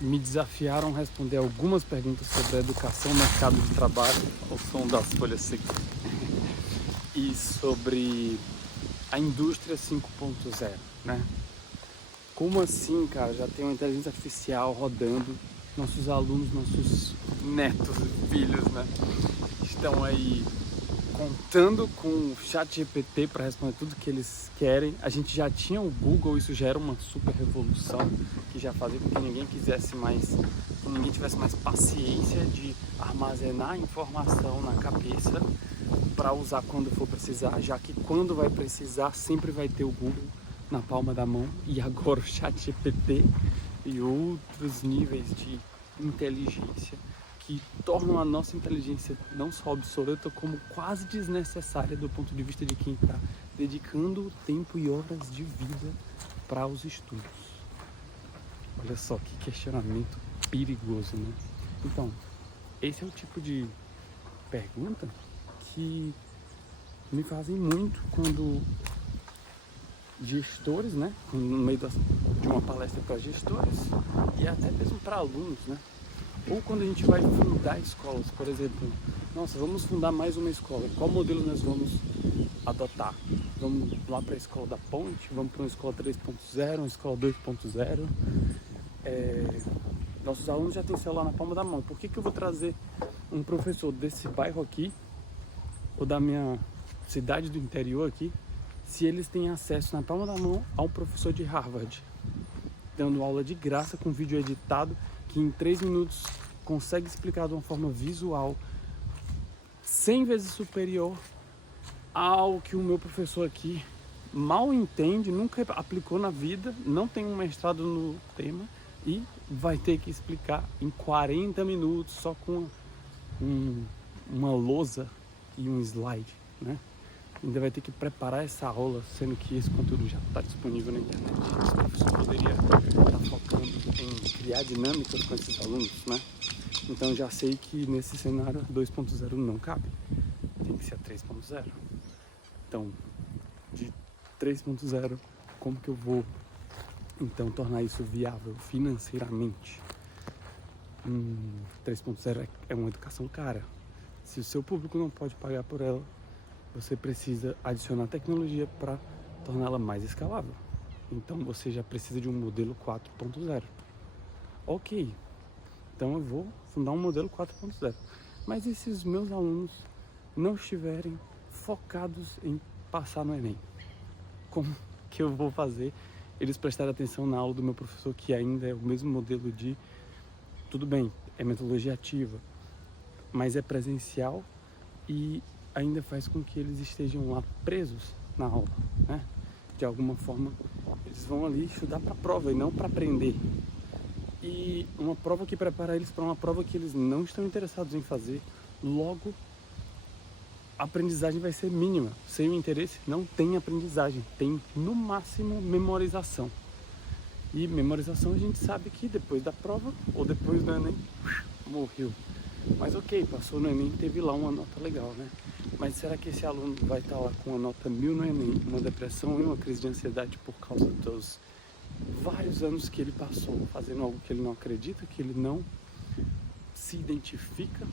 me desafiaram a responder algumas perguntas sobre a educação, mercado de trabalho, ao som das folhas secas, e sobre a indústria 5.0, né? Como assim, cara? Já tem uma inteligência artificial rodando, nossos alunos, nossos netos e filhos, né? Estão aí contando com o ChatGPT para responder tudo que eles querem. A gente já tinha o Google, isso já era uma super revolução que já fazia com que ninguém tivesse mais paciência de armazenar informação na cabeça para usar quando for precisar, já que quando vai precisar sempre vai ter o Google na palma da mão. E agora o ChatGPT e outros níveis de inteligência que tornam a nossa inteligência não só obsoleta, como quase desnecessária do ponto de vista de quem está dedicando tempo e horas de vida para os estudos. Olha só que questionamento perigoso, né? Então, esse é o tipo de pergunta que me fazem muito quando gestores, né, no meio de uma palestra para gestores e até mesmo para alunos, né? Ou quando a gente vai fundar escolas, por exemplo, nossa, vamos fundar mais uma escola, qual modelo nós vamos adotar? Vamos lá para a escola da Ponte, vamos para uma escola 3.0, uma escola 2.0. Nossos alunos já têm celular na palma da mão, por que eu vou trazer um professor desse bairro aqui, ou da minha cidade do interior aqui, se eles têm acesso na palma da mão ao professor de Harvard, dando aula de graça com vídeo editado, que em 3 minutos consegue explicar de uma forma visual 100 vezes superior ao que o meu professor aqui mal entende, nunca aplicou na vida, não tem um mestrado no tema e vai ter que explicar em 40 minutos só com uma lousa e um slide, né? Ainda vai ter que preparar essa aula, sendo que esse conteúdo já está disponível na internet. O professor poderia estar focando em criar dinâmicas com esses alunos, né? Então já sei que nesse cenário 2.0 não cabe, tem que ser a 3.0. Então, de 3.0, como que eu vou então tornar isso viável financeiramente? 3.0 é uma educação cara. Se o seu público não pode pagar por ela, você precisa adicionar tecnologia para torná-la mais escalável. Então você já precisa de um modelo 4.0. Ok, então eu vou fundar um modelo 4.0. Mas e se os meus alunos não estiverem focados em passar no Enem? Como que eu vou fazer eles prestarem atenção na aula do meu professor, que ainda é o mesmo modelo de... Tudo bem, é metodologia ativa, mas é presencial e ainda faz com que eles estejam lá presos na aula, né? De alguma forma, eles vão ali estudar para a prova e não para aprender. E uma prova que prepara eles para uma prova que eles não estão interessados em fazer, logo a aprendizagem vai ser mínima. Sem o interesse, não tem aprendizagem, tem no máximo memorização. E memorização a gente sabe que depois da prova ou depois do Enem, morreu. Mas ok, passou no Enem, teve lá uma nota legal, né? Mas será que esse aluno vai estar lá com uma nota 1000 no Enem, uma depressão e uma crise de ansiedade por causa dos vários anos que ele passou fazendo algo que ele não acredita, que ele não se identifica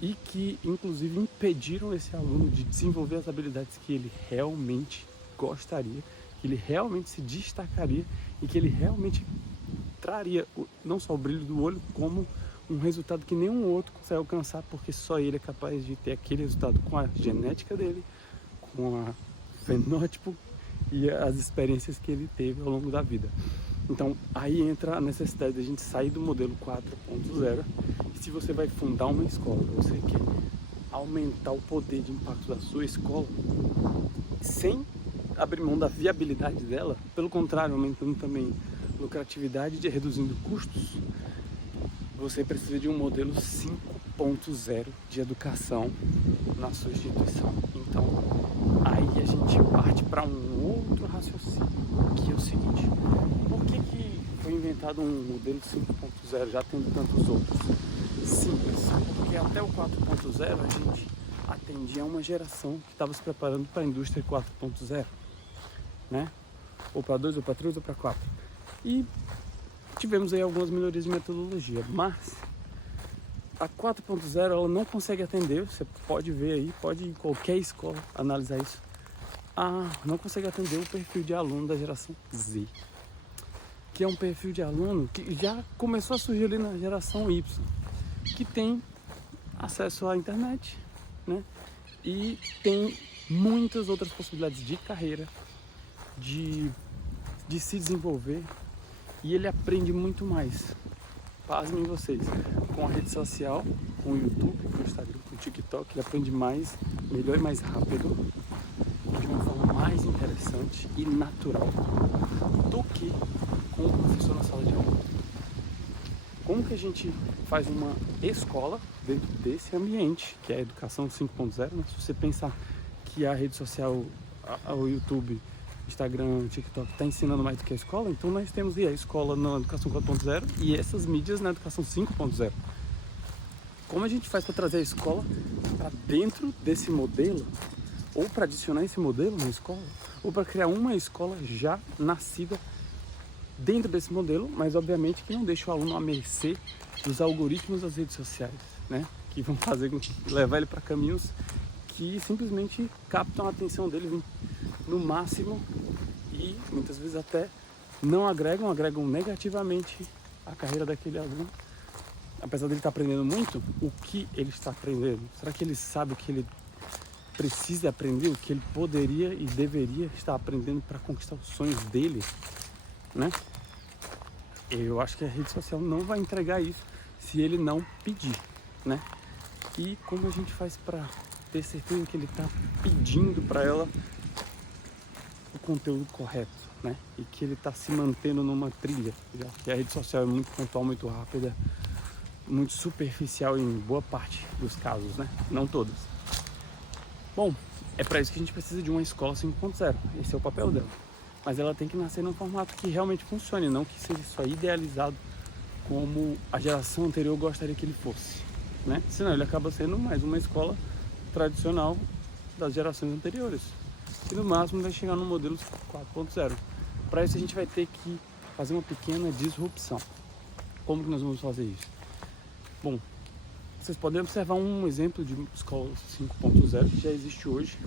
e que inclusive impediram esse aluno de desenvolver as habilidades que ele realmente gostaria, que ele realmente se destacaria e que ele realmente traria não só o brilho do olho, como um resultado que nenhum outro consegue alcançar, porque só ele é capaz de ter aquele resultado com a genética dele, com o fenótipo e as experiências que ele teve ao longo da vida. Então aí entra a necessidade de a gente sair do modelo 4.0. E se você vai fundar uma escola, você quer aumentar o poder de impacto da sua escola sem abrir mão da viabilidade dela, pelo contrário, aumentando também lucratividade e reduzindo custos, você precisa de um modelo 5.0 de educação na sua instituição. Então, aí a gente parte para um outro raciocínio, que é o seguinte: por que foi inventado um modelo 5.0 já tendo tantos outros? Simples, porque até o 4.0 a gente atendia a uma geração que estava se preparando para a indústria 4.0, né? Ou para 2, ou para 3, ou para 4. E tivemos aí algumas melhorias de metodologia, mas a 4.0 ela não consegue atender, você pode ver aí, pode ir em qualquer escola analisar isso, não consegue atender o perfil de aluno da geração Z, que é um perfil de aluno que já começou a surgir ali na geração Y, que tem acesso à internet, né? E tem muitas outras possibilidades de carreira, de se desenvolver, e ele aprende muito mais, pasmem vocês, com a rede social, com o YouTube, com o Instagram, com o TikTok, ele aprende mais, melhor e mais rápido, de uma forma mais interessante e natural do que com o professor na sala de aula. Como que a gente faz uma escola dentro desse ambiente, que é a educação 5.0, né? Se você pensar que a rede social, o YouTube, Instagram, TikTok está ensinando mais do que a escola, então nós temos a escola na educação 4.0 e essas mídias na educação 5.0. Como a gente faz para trazer a escola para dentro desse modelo, ou para adicionar esse modelo na escola, ou para criar uma escola já nascida dentro desse modelo, mas obviamente que não deixa o aluno à mercê dos algoritmos das redes sociais, né? Que vão fazer levar ele para caminhos que simplesmente captam a atenção dele no máximo e muitas vezes até não agregam negativamente a carreira daquele aluno. Apesar dele estar aprendendo muito, o que ele está aprendendo? Será que ele sabe o que ele precisa aprender, o que ele poderia e deveria estar aprendendo para conquistar os sonhos dele, né? Eu acho que a rede social não vai entregar isso se ele não pedir, né? E como a gente faz para ter certeza que ele está pedindo para ela o conteúdo correto, né? E que ele está se mantendo numa trilha, já que a rede social é muito pontual, muito rápida, muito superficial em boa parte dos casos, né? Não todos. Bom, é para isso que a gente precisa de uma escola 5.0. Esse é o papel dela. Mas ela tem que nascer num formato que realmente funcione, não que seja só idealizado como a geração anterior gostaria que ele fosse, né? Senão ele acaba sendo mais uma escola tradicional das gerações anteriores, que no máximo vai chegar no modelo 4.0. Para isso a gente vai ter que fazer uma pequena disrupção. Como que nós vamos fazer isso? Bom, vocês podem observar um exemplo de escola 5.0 que já existe hoje,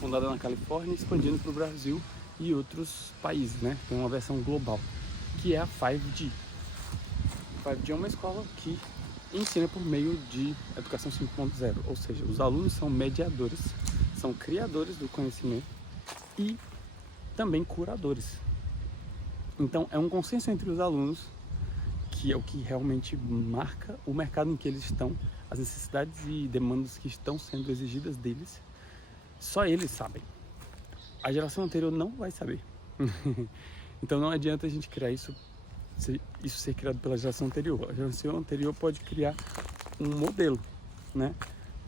fundada na Califórnia, expandindo para o Brasil e outros países, né? Tem uma versão global, que é a 5G. A 5G é uma escola que ensina por meio de educação 5.0, ou seja, os alunos são mediadores, são criadores do conhecimento e também curadores. Então é um consenso entre os alunos, que é o que realmente marca o mercado em que eles estão, as necessidades e demandas que estão sendo exigidas deles, só eles sabem. A geração anterior não vai saber. Então não adianta a gente criar isso ser criado pela geração anterior. A geração anterior pode criar um modelo, né,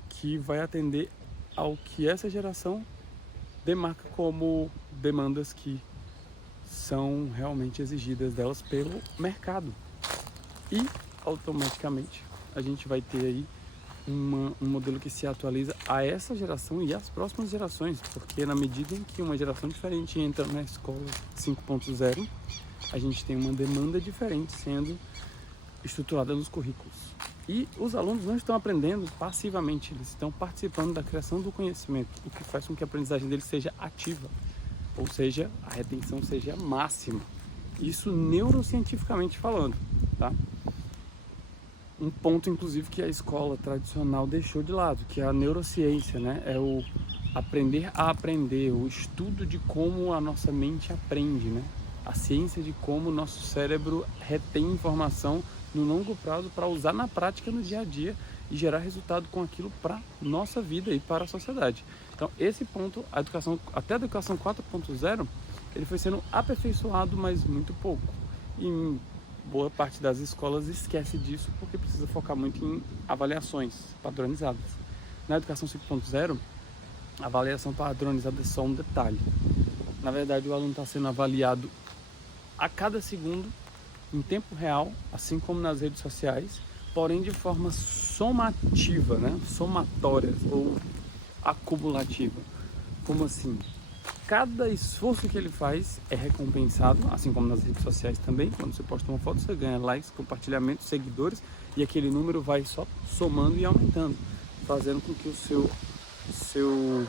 que vai atender ao que essa geração demarca como demandas que são realmente exigidas delas pelo mercado. E automaticamente a gente vai ter aí um modelo que se atualiza a essa geração e às próximas gerações, porque na medida em que uma geração diferente entra na escola 5.0, a gente tem uma demanda diferente sendo estruturada nos currículos. E os alunos não estão aprendendo passivamente, eles estão participando da criação do conhecimento, o que faz com que a aprendizagem deles seja ativa, ou seja, a retenção seja máxima. Isso neurocientificamente falando, tá? Um ponto, inclusive, que a escola tradicional deixou de lado, que é a neurociência, né? É o aprender a aprender, o estudo de como a nossa mente aprende, né? A ciência de como o nosso cérebro retém informação no longo prazo para usar na prática no dia a dia e gerar resultado com aquilo para nossa vida e para a sociedade. Então, esse ponto, até a educação 4.0, ele foi sendo aperfeiçoado, mas muito pouco. E boa parte das escolas esquece disso porque precisa focar muito em avaliações padronizadas. Na educação 5.0, a avaliação padronizada é só um detalhe. Na verdade, o aluno está sendo avaliado a cada segundo, em tempo real, assim como nas redes sociais, porém de forma somativa, né? Somatória ou acumulativa. Como assim? cada esforço que ele faz é recompensado, assim como nas redes sociais também. Quando você posta uma foto, você ganha likes, compartilhamentos, seguidores, e aquele número vai só somando e aumentando, fazendo com que o seu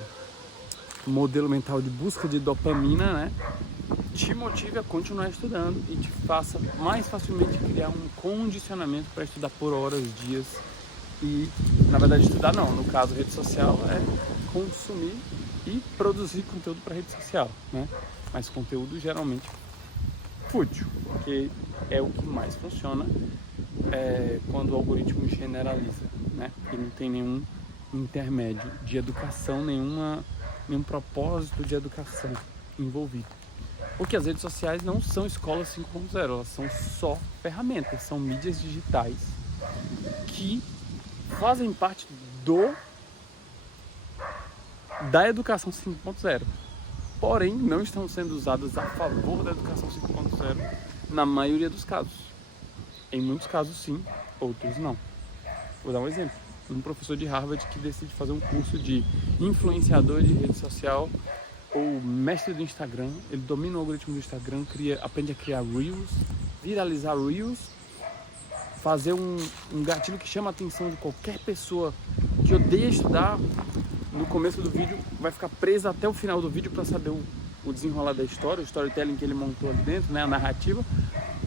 modelo mental de busca de dopamina, né, te motive a continuar estudando e te faça mais facilmente criar um condicionamento para estudar por horas, dias. E, na verdade, estudar não, no caso, rede social é consumir e produzir conteúdo para rede social, né? Mas conteúdo geralmente fútil, porque é o que mais funciona quando o algoritmo generaliza, né? E não tem nenhum intermédio de educação, nenhum propósito de educação envolvido. Porque as redes sociais não são escolas 5.0, elas são só ferramentas, são mídias digitais que fazem parte da educação 5.0, porém não estão sendo usadas a favor da educação 5.0 na maioria dos casos. Em muitos casos sim, outros não. Vou dar um exemplo. Um professor de Harvard que decide fazer um curso de influenciador de rede social ou mestre do Instagram, ele domina o algoritmo do Instagram, aprende a criar Reels, viralizar Reels, fazer um gatilho que chama a atenção de qualquer pessoa que odeia estudar. No começo do vídeo vai ficar presa até o final do vídeo para saber o desenrolar da história, o storytelling que ele montou ali dentro, né, a narrativa,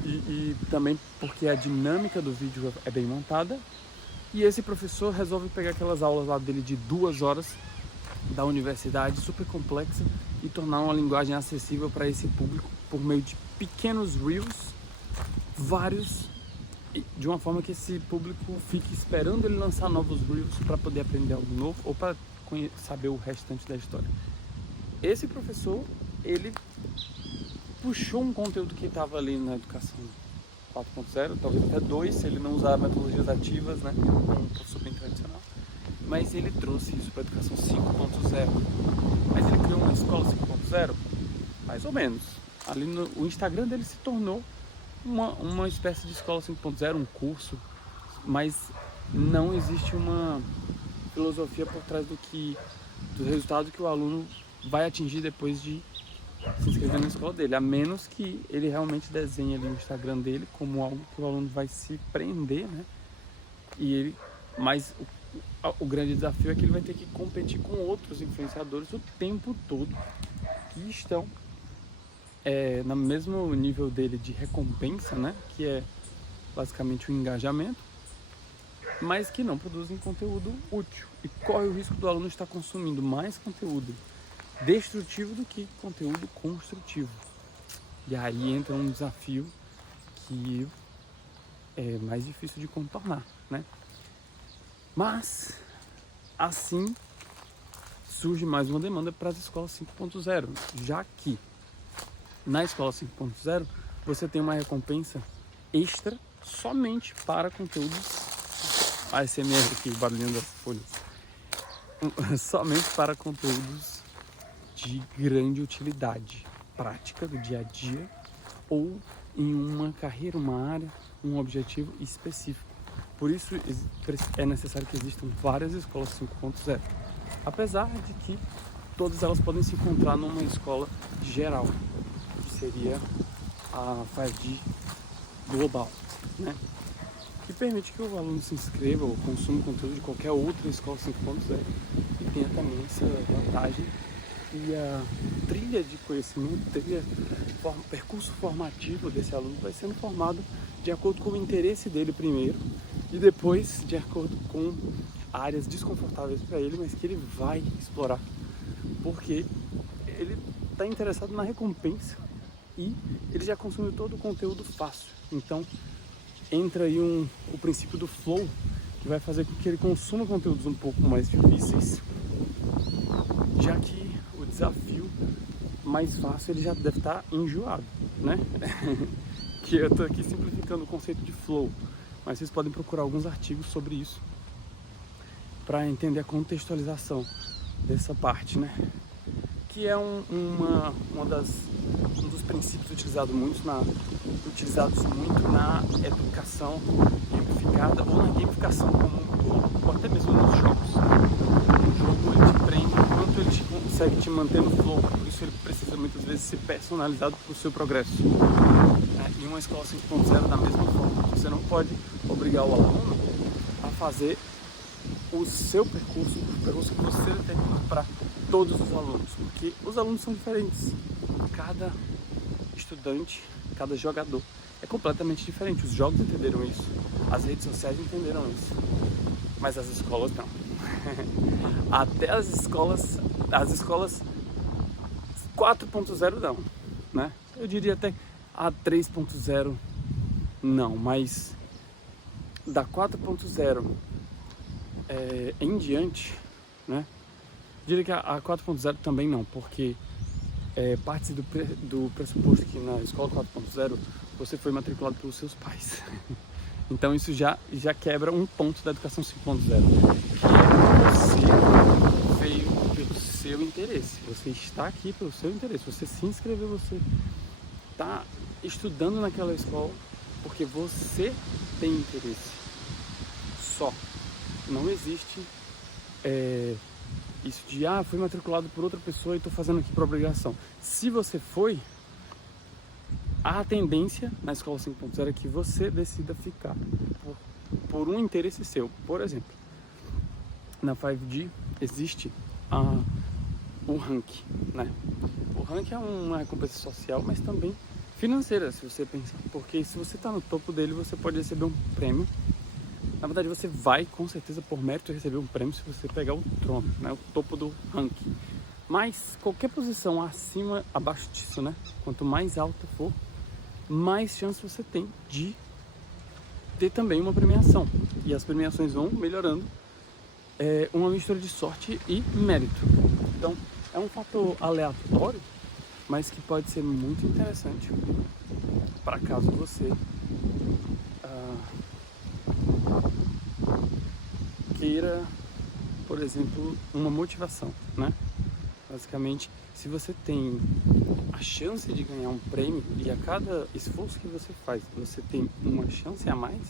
e também porque a dinâmica do vídeo é bem montada. E esse professor resolve pegar aquelas aulas lá dele de 2 horas da universidade, super complexa, e tornar uma linguagem acessível para esse público por meio de pequenos reels, vários, de uma forma que esse público fique esperando ele lançar novos reels para poder aprender algo novo ou para saber o restante da história. Esse professor, ele puxou um conteúdo que estava ali na educação 4.0, talvez até 2, se ele não usar metodologias ativas, né, um professor bem tradicional, mas ele trouxe isso para a educação 5.0. Mas ele criou uma escola 5.0? Mais ou menos. Ali o Instagram dele se tornou uma espécie de escola 5.0, um curso, mas não existe uma filosofia por trás do resultado que o aluno vai atingir depois de se inscrever na escola dele, a menos que ele realmente desenhe ali o Instagram dele como algo que o aluno vai se prender, né? Mas o grande desafio é que ele vai ter que competir com outros influenciadores o tempo todo que estão no mesmo nível dele de recompensa, né? Que é basicamente o engajamento, mas que não produzem conteúdo útil e corre o risco do aluno estar consumindo mais conteúdo destrutivo do que conteúdo construtivo. E aí entra um desafio que é mais difícil de contornar, né? Mas assim surge mais uma demanda para as escolas 5.0, já que na escola 5.0 você tem uma recompensa extra somente para conteúdos ASMR aqui, o barulhinho das folhas, somente para conteúdos de grande utilidade prática do dia a dia ou em uma carreira, uma área, um objetivo específico. Por isso é necessário que existam várias escolas 5.0, apesar de que todas elas podem se encontrar numa escola geral, que seria a 5G global, né? Que permite que o aluno se inscreva ou consuma conteúdo de qualquer outra escola 5.0 e tenha também essa vantagem. E a trilha de conhecimento, percurso formativo desse aluno vai sendo formado de acordo com o interesse dele primeiro e depois de acordo com áreas desconfortáveis para ele, mas que ele vai explorar, porque ele está interessado na recompensa e ele já consumiu todo o conteúdo fácil. Então entra aí o princípio do flow, que vai fazer com que ele consuma conteúdos um pouco mais difíceis, já que o desafio mais fácil ele já deve estar enjoado, né? Que eu estou aqui simplificando o conceito de flow, mas vocês podem procurar alguns artigos sobre isso para entender a contextualização dessa parte, né? Que é um dos princípios utilizados muito na educação gamificada ou na gamificação como um todo, ou até mesmo nos jogos. O jogo ele te prende, enquanto ele consegue te manter no flow, por isso ele precisa muitas vezes ser personalizado para o seu progresso. E uma escola 5.0 da mesma forma, você não pode obrigar o aluno a fazer o seu percurso, o percurso que você determina para todos os alunos, porque os alunos são diferentes, cada estudante, cada jogador é completamente diferente. Os jogos entenderam isso, as redes sociais entenderam isso, mas as escolas não. Até as escolas 4.0 não, né? Eu diria até a 3.0 não, mas da 4.0 em diante, né? Eu diria que a 4.0 também não, porque parte do pressuposto que na escola 4.0 você foi matriculado pelos seus pais. Então isso já quebra um ponto da educação 5.0, que você veio pelo seu interesse, você está aqui pelo seu interesse, você se inscreveu, você está estudando naquela escola porque você tem interesse. Só. Não existe isso de, fui matriculado por outra pessoa e estou fazendo aqui por obrigação. Se você foi, a tendência na escola 5.0 é que você decida ficar por um interesse seu. Por exemplo, na 5G existe o ranking, né? O ranking é uma recompensa social, mas também financeira, se você pensar. Porque se você está no topo dele, você pode receber um prêmio. Na verdade, você vai, com certeza, por mérito, receber um prêmio se você pegar o trono, né? O topo do ranking. Mas qualquer posição abaixo disso, né? Quanto mais alta for, mais chance você tem de ter também uma premiação. E as premiações vão melhorando. Uma mistura de sorte e mérito. Então, é um fator aleatório, mas que pode ser muito interessante para caso você queira, por exemplo, uma motivação, né? Basicamente, se você tem a chance de ganhar um prêmio e a cada esforço que você faz, você tem uma chance a mais,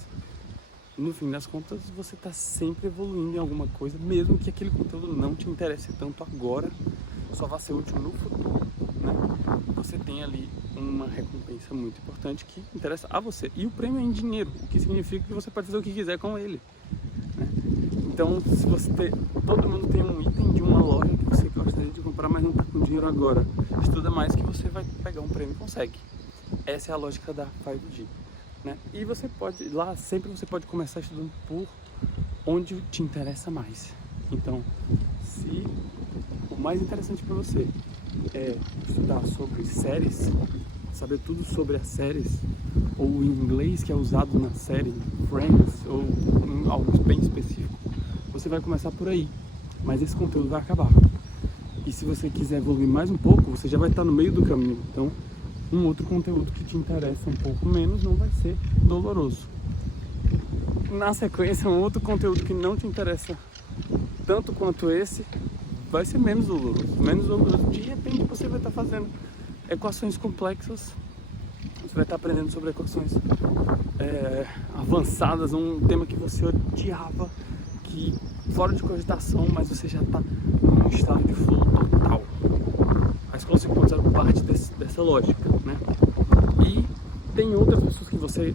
no fim das contas, você está sempre evoluindo em alguma coisa, mesmo que aquele conteúdo não te interesse tanto agora, só vai ser útil no futuro, né? Você tem ali uma recompensa muito importante que interessa a você. E o prêmio é em dinheiro, o que significa que você pode fazer o que quiser com ele, né? Então, se todo mundo tem um item de uma loja que você gostaria de comprar, mas não está com dinheiro agora, estuda mais que você vai pegar um prêmio e consegue. Essa é a lógica da 5G, né? E você pode, lá sempre você pode começar estudando por onde te interessa mais. Então, se o mais interessante para você é estudar sobre séries, saber tudo sobre as séries, ou o inglês que é usado na série Friends, ou em algo bem específico, você vai começar por aí, mas esse conteúdo vai acabar. E se você quiser evoluir mais um pouco, você já vai estar no meio do caminho. Então, um outro conteúdo que te interessa um pouco menos não vai ser doloroso. Na sequência, um outro conteúdo que não te interessa tanto quanto esse vai ser menos doloroso. Menos doloroso. De repente, você vai estar fazendo equações complexas. Você vai estar aprendendo sobre equações avançadas, um tema que você odiava, que fora de cogitação, mas você já está num estado de flow total. A escola 5.0 parte dessa lógica, né? E tem outras pessoas que você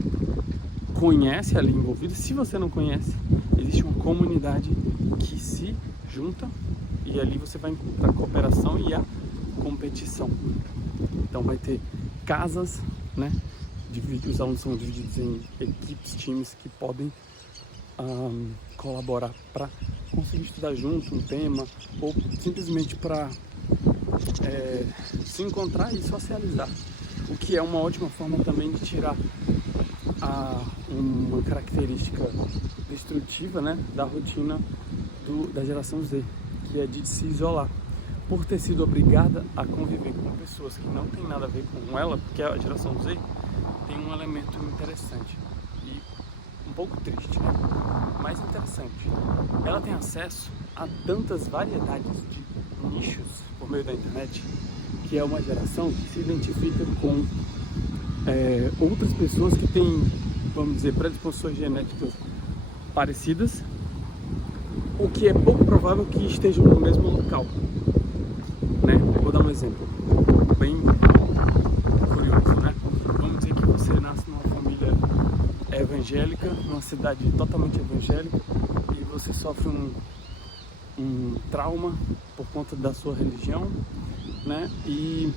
conhece ali envolvidas. Se você não conhece, existe uma comunidade que se junta e ali você vai encontrar a cooperação e a competição. Então vai ter casas, né? Os alunos são divididos em equipes, times que podem colaborar para conseguir estudar junto um tema ou simplesmente para se encontrar e socializar, o que é uma ótima forma também de tirar uma característica destrutiva, né, da rotina da geração Z, que é de se isolar por ter sido obrigada a conviver com pessoas que não tem nada a ver com ela, porque a geração Z tem um elemento interessante e um pouco triste, né? Mas interessante. Ela tem acesso a tantas variedades de nichos por meio da internet, que é uma geração que se identifica com outras pessoas que têm, vamos dizer, predisposições genéticas parecidas, o que é pouco provável que estejam no mesmo local. exemplo, bem curioso, né? Vamos dizer que você nasce numa família evangélica, numa cidade totalmente evangélica, e você sofre um trauma por conta da sua religião, né? E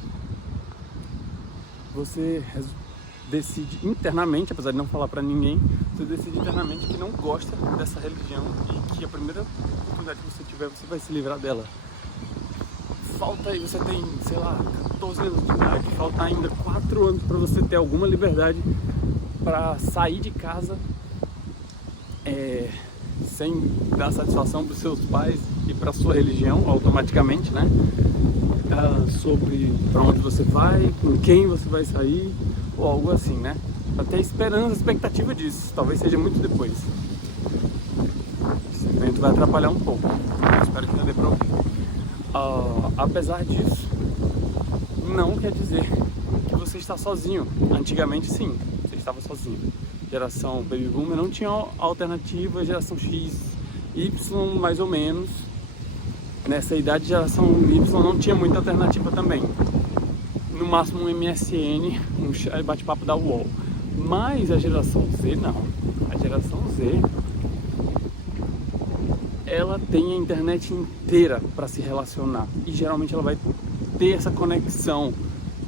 você decide internamente, apesar de não falar pra ninguém, você decide internamente que não gosta dessa religião e que a primeira oportunidade que você tiver, você vai se livrar dela. Falta aí, você tem, sei lá, 14 anos de idade, falta ainda 4 anos para você ter alguma liberdade para sair de casa sem dar satisfação para os seus pais e para sua religião automaticamente, né? Sobre para onde você vai, com quem você vai sair ou algo assim, né? Até esperança, expectativa disso, talvez seja muito depois. Esse evento vai atrapalhar um pouco, eu espero que não dê pra ouvir. Apesar disso, não quer dizer que você está sozinho. Antigamente sim, você estava sozinho. Geração Baby Boomer não tinha alternativa, geração X, Y mais ou menos. Nessa idade, geração Y não tinha muita alternativa também. No máximo um MSN, um bate-papo da UOL. Mas a geração Z não. A geração Z, ela tem a internet inteira para se relacionar. E geralmente ela vai ter essa conexão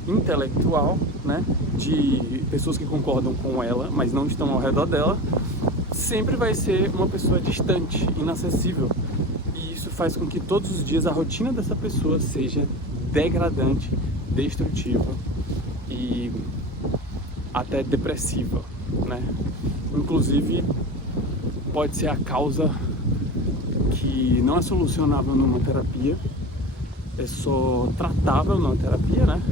intelectual, né, de pessoas que concordam com ela, mas não estão ao redor dela. Sempre vai ser uma pessoa distante, inacessível. E isso faz com que todos os dias a rotina dessa pessoa seja degradante, destrutiva e até depressiva, né? Inclusive pode ser a causa que não é solucionável numa terapia, é só tratável numa terapia, né?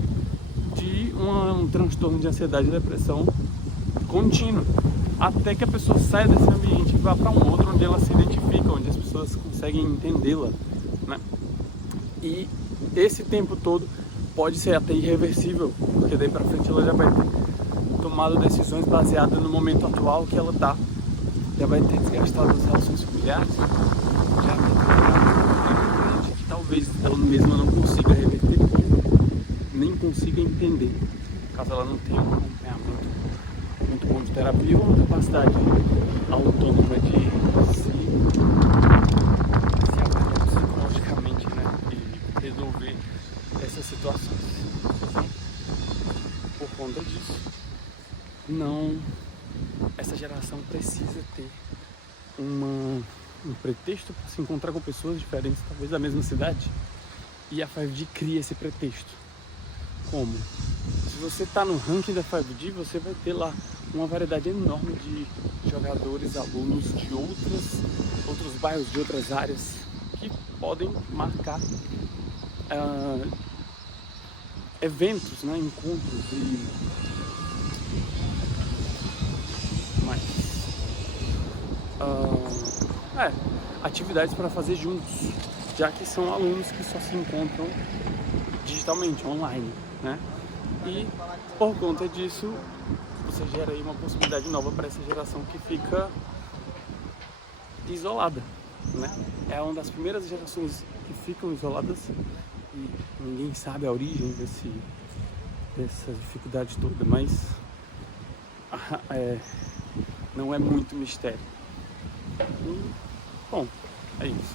De um transtorno de ansiedade e depressão contínuo, até que a pessoa saia desse ambiente e vá para um outro onde ela se identifica, onde as pessoas conseguem entendê-la, né? E esse tempo todo pode ser até irreversível, porque daí para frente ela já vai ter tomado decisões baseadas no momento atual que ela tá, já vai ter desgastado as relações familiares, já vai ter que talvez ela mesma não consiga reverter, nem consiga entender, caso ela não tenha um acompanhamento muito bom de terapia ou uma capacidade autônoma de se avaliar psicologicamente, né, e resolver essas situações. Então, por conta disso, essa geração precisa ter um pretexto para se encontrar com pessoas diferentes, talvez da mesma cidade, e a 5G cria esse pretexto. Como? Se você está no ranking da 5G, você vai ter lá uma variedade enorme de jogadores, alunos de outros bairros, de outras áreas, que podem marcar eventos, né, encontros e mais atividades para fazer juntos, já que são alunos que só se encontram digitalmente, online, né? E por conta disso, você gera aí uma possibilidade nova para essa geração que fica isolada, né? É uma das primeiras gerações que ficam isoladas e ninguém sabe a origem dessa dificuldade toda, mas não é muito mistério. E, bom, é isso.